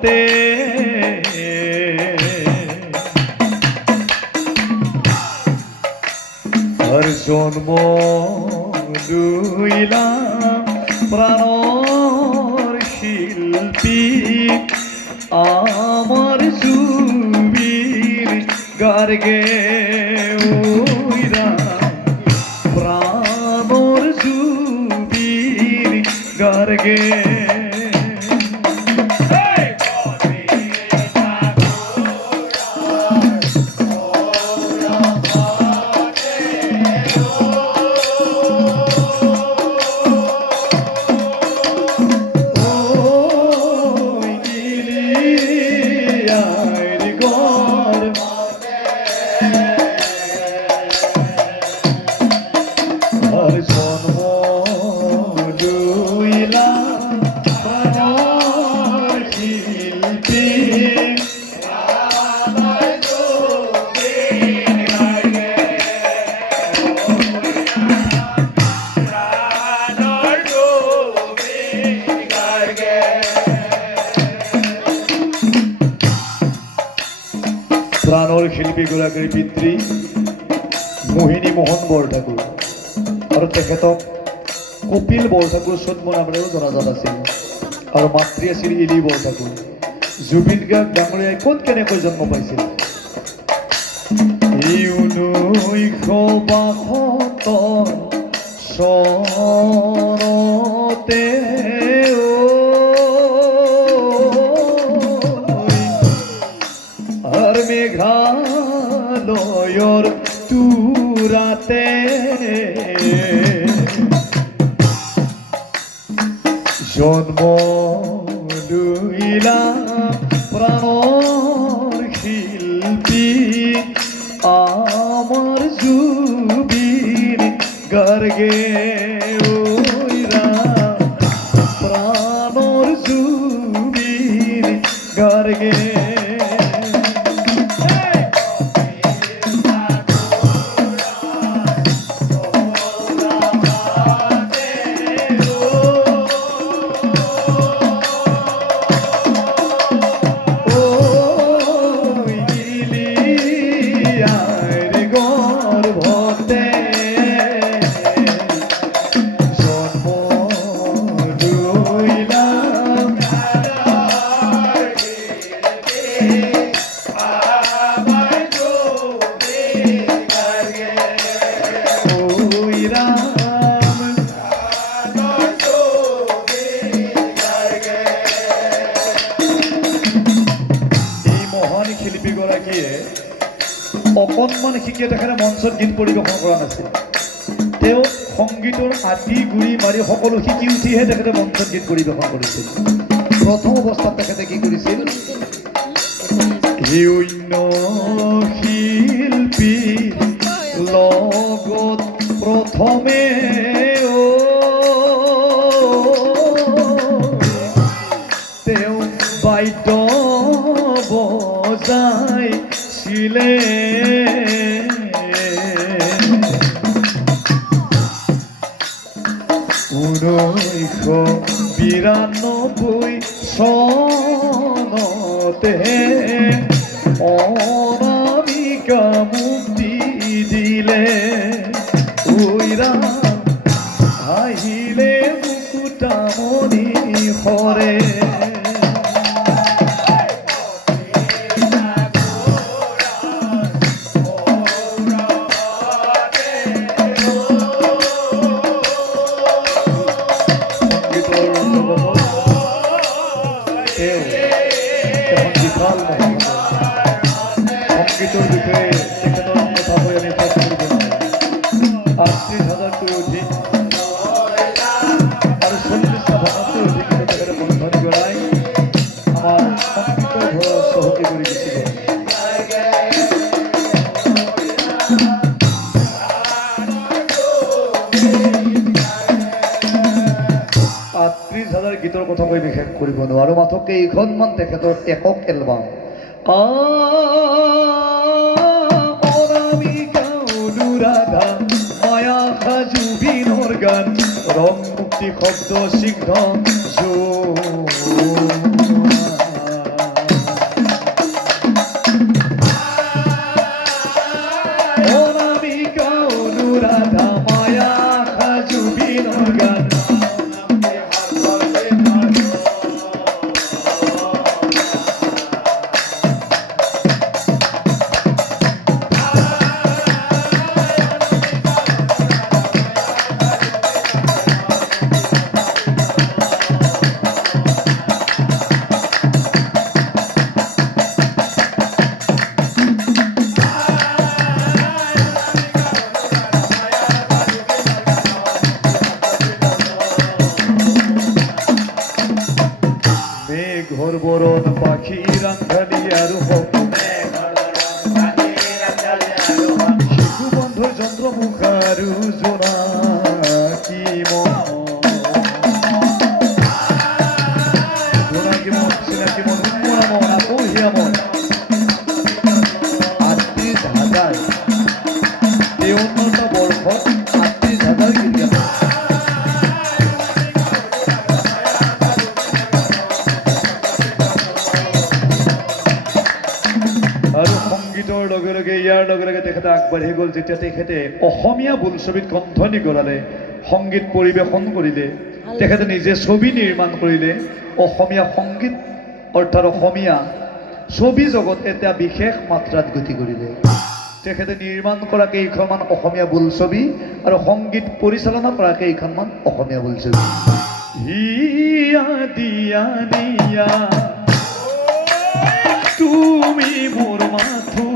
ঘৰতে আৰ জন্ম লইলা প্ৰাণৰ শিল্পী আমাৰ জুবিন গাৰ্গে প্ৰাণৰ জুবিন গাৰ্গে প্ৰাণৰ শিল্পীগৰাকীৰ পিতৃ মোহিনী মোহন বৰঠাকুৰ আৰু তেখেতক কপিল বৰঠাকুৰ চদ্ম নামেৰেও জনাজাত আছিল আৰু মাতৃ আছিল ইলি বৰঠাকুৰ। জুবিন গাৰ্গ ডাঙৰীয়াই ক'ত কেনেকৈ জন্ম পাইছিল? 1962 চনতে আৰ মেঘালয়ৰ তুৰাতে জন্ম লইলা প্ৰাণৰ শিল্পী আমাৰ জুবিন গাৰ্গে প্ৰাণৰ জুবিন গাৰ্গে অকণমান শিকি তেখেতে মঞ্চত গীত পৰিৱেশন কৰা নাছিল। তেওঁ সংগীতৰ আদি গুৰি মাৰি সকলো শিকি উঠিহে তেখেতে মঞ্চত গীত পৰিৱেশন কৰিছিল। প্ৰথম অৱস্থাত তেখেতে কি কৰিছিল? শিল্পী লগত প্ৰথমে তেওঁ বাদ্য বজাইছিলে। 1992 চনতে অনামিকা মুক্তি দিলে। আহিলে মুকুতামণি হৰে সংগীতৰ বিষয়ে তেখেতৰ কথা কৈ আমি শেষ কৰিব নোৱাৰোঁ। 38,000তকৈ অধিক আৰু 40টা ভাষাতকৈ অধিক তেখেতে বন্ধন জনাই আমাৰ সংগীতৰ ঘৰত চহকী কৰি দিছিল। 38,000 গীতৰ কথা কৈ বিশেষ কৰিব নোৱাৰোঁ। মাথো কেইখনমান তেখেতৰ একক এলবাম অনামিকা অনুৰাধা মায়া জুবিনৰ গান ৰং মুক্তি শব্দ সিদ্ধ মুখাৰু জোনাকী মন জোনাকী মন চিনাকী মন উন্মৰা মন আপহিয়া মন ৩৮,০০০ ৫৩টা বৰ্ষত ৩৮,০০০ গীত গাইছে। আৰু সংগীতৰ লগে লগে ইয়াৰ লগে লগে তেখেতে আগবাঢ়ি গ'ল যেতিয়া তেখেতে অসমীয়া বোলছবিত কণ্ঠনি কৰালে, সংগীত পৰিৱেশন কৰিলে, তেখেতে নিজে ছবি নিৰ্মাণ কৰিলে। অসমীয়া সংগীত অৰ্থাৎ অসমীয়া ছবি জগত এটা বিশেষ মাত্ৰাত গতি কৰিলে। তেখেতে নিৰ্মাণ কৰা কেইখনমান অসমীয়া বোলছবি আৰু সংগীত পৰিচালনা কৰা কেইখনমান অসমীয়া বোলছবি। হিয়া দিয়া নিয়া তুমি মোৰ মাথো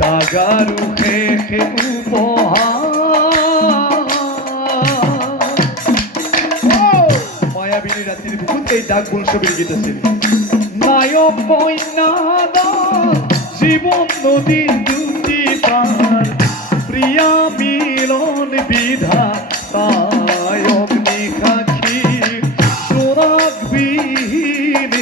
দাগাৰু শেষে উপহাৰ মায়াবিনী ৰাতিৰ বুকুত এই দাগ বোলছবিৰ গীত আছিল। নায়ক কন্যা জীবন নদী দুটি পাৰ প্ৰিয়া মিলন বিধাতায় অগ্নিসাক্ষী সোণাক বিহীন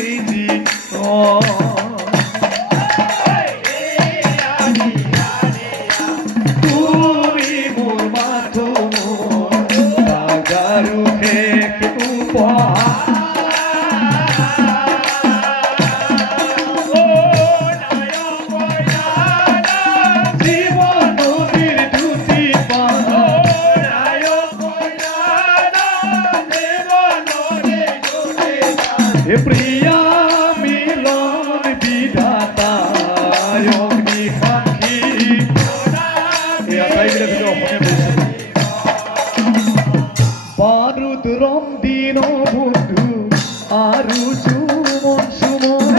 তুমি মোৰ মাথো দাগাৰু শেষে উপহাৰ প্ৰিয়া মিলন বিধাতায় অগ্নিসাক্ষী বাৰুদ ৰন্দিন বন্ধু আৰু সুমন সুমন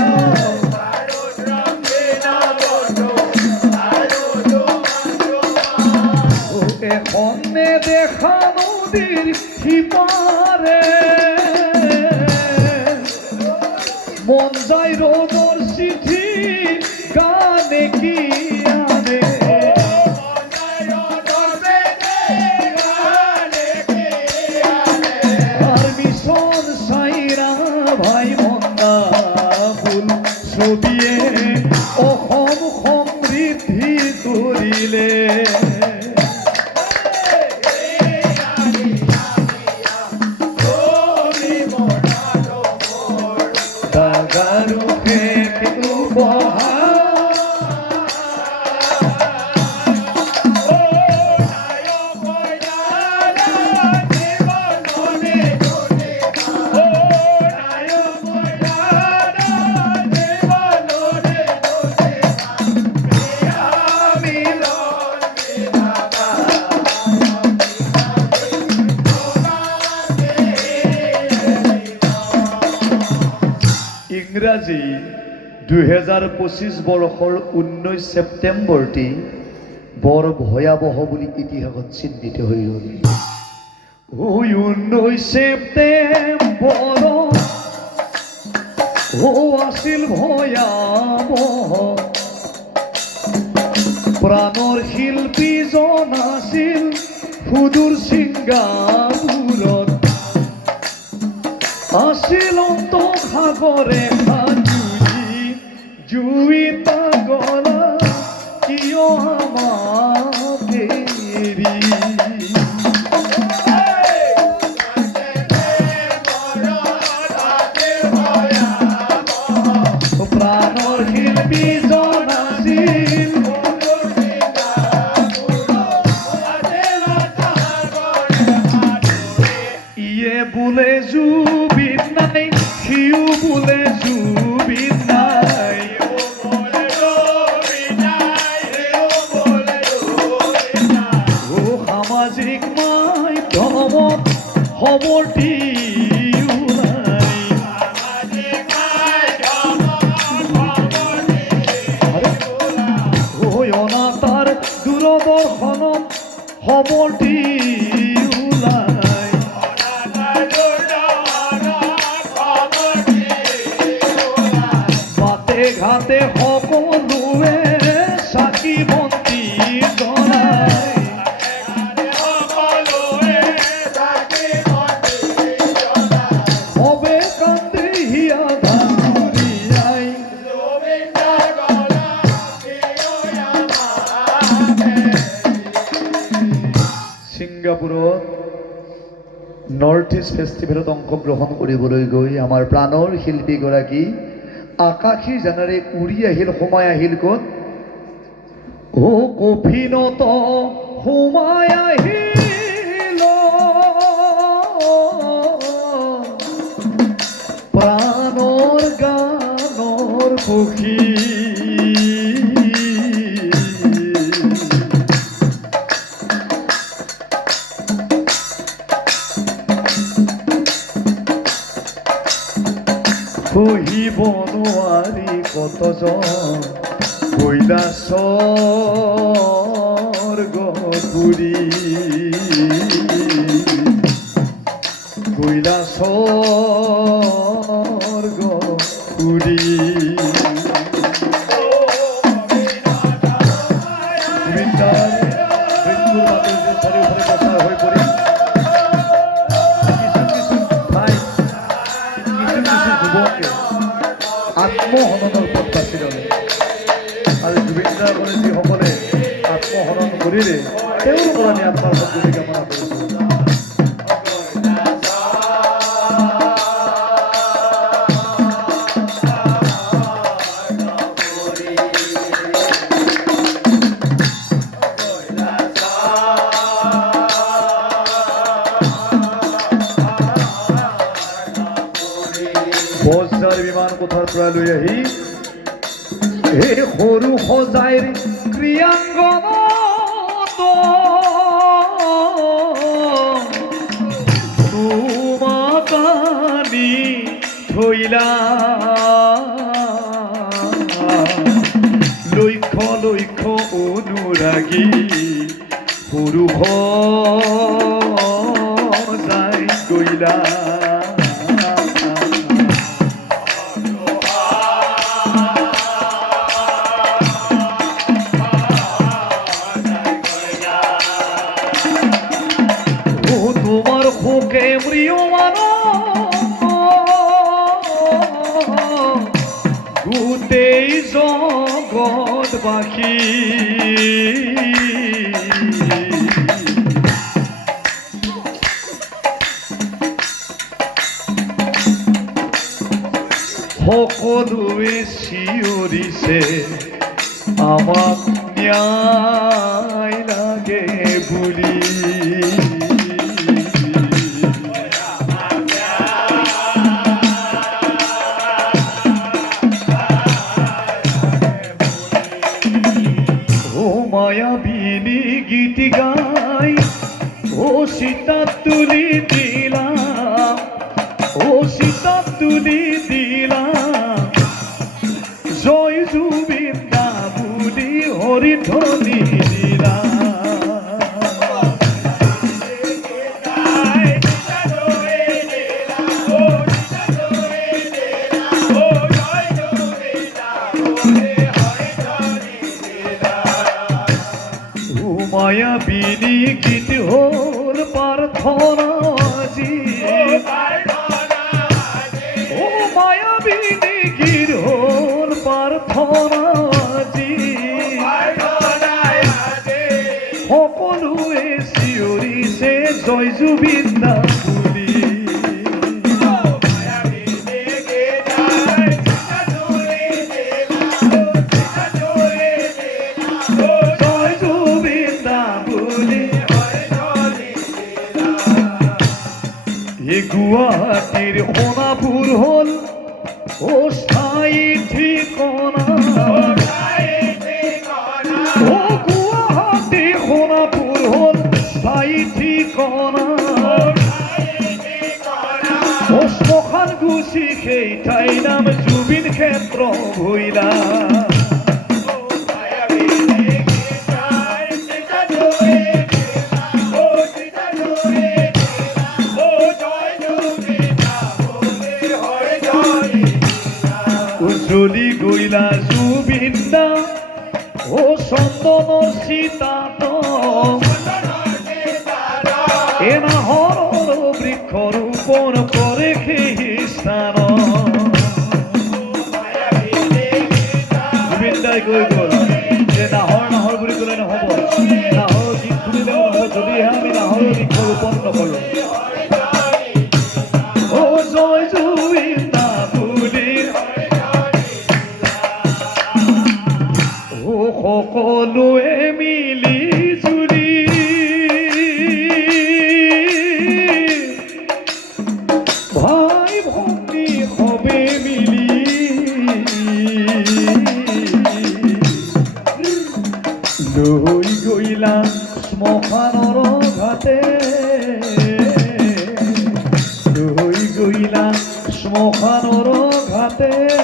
এখনে দেখা নদীৰ সিপাৰে মন যায় ৰোদৰ চিঠি গানে কি আনে আৰ মিশন সাইৰা ভাই মন্দা ফুল ছবিয়ে অসম সমৃদ্ধি কৰিলে দাগাৰু শেষে উপহাৰ ইংৰাজী ২০২৫ বৰ্ষৰ ১৯ ছেপ্টেম্বৰটি বৰ ভয়াৱহ বুলি ইতিহাসত চিহ্নিত হৈ ৰ'ল। ১৯ ছেপ্টেম্বৰ আছিল ভয়াৱহ প্ৰাণৰ শিল্পীজন আছিল সুদূৰ ছিংগাপুৰত আছিল সাগৰে জুইতা গলা কিয় আমাকে এৰি প্ৰাণৰ শিল্পীজন আছিল ইয়ে বোলে জুবিন নাই সিও বোলে জুবিন নাই সামাজিক মাধ্যমত খবৰটি অনাতাঁৰ দূৰদৰ্শনত খবৰটি ওলাই বাটে ঘাটে সকলোৱে চাকি বন্তি জ্বলাই ছিংগাপুৰত নৰ্থ ইষ্ট ফেষ্টিভেলত অংশগ্ৰহণ কৰিবলৈ গৈ আমাৰ প্ৰাণৰ শিল্পীগৰাকী আকাশী জানেৰে উৰি আহিল, সোমাই আহিল ক'ত? ও কফিনত সোমাই আহিল প্ৰাণৰ গানৰ সখী। কহিব নোৱাৰি কতজন কৈলাসৰ গপুৰী আত্মহননৰ পথ বাছি ল'লে আৰু জুবিন দাৰ কৰে যিসকলে আত্মহনন কৰিলে তেওঁলোকৰ আমি আত্মাৰ সদ্গতি কামনা কৰিছোঁ। বজাৰ বিমান কোঠাৰ পৰা লৈ আহি এই সৰু সজাইৰ ক্ৰিয়াংগনত তোমাক আনি থৈলা লক্ষ লক্ষ অনুৰাগী সৰু সজাই গৈলা। তোমাৰ হোকে মৃয়মান গোটেই জগৎবাসী সকলোৱে চিঞৰিছে আমাক ন্যায় লাগে বুলি। মায়াবিনী গীত গাই ও সীতা তুলি দিলাম, ও সীতা তুলি দিলাম জয় জুবিন দা বুলি হৰিধ্বনি দিলাম। মায়াবিনী গীত হল প্ৰাৰ্থনা আজি, ও মায়াবিনী গীত হল প্ৰাৰ্থনা আজি সকলোৱে চিঞৰিছে জয় জুবিন দা বুলি। গুৱাহাটীৰ সোণাপুৰ হল অস্থায়ী ঠিকনা, ও গুৱাহাটী সোণাপুৰ হল স্থায়ী ঠিকনা। শ্মশান গুচি সেই ঠাই নাম জুবিন ক্ষেত্ৰ ভৈলা। জ্বলি গৈলা জুবিন দা ও চন্দনৰ চিতাত, এনাহৰৰ বৃক্ষ ৰোপণ কৰে সেই স্থান। নকৰো ও জয় জুবিন্দা বুলি ও সকলোৱে মিলি জুৰি ভাই ভনী সবে মিলি লৈ গৈলা শ্মশানৰ ঘাটে লৈ গৈলা শ্মশানৰ ঘাটে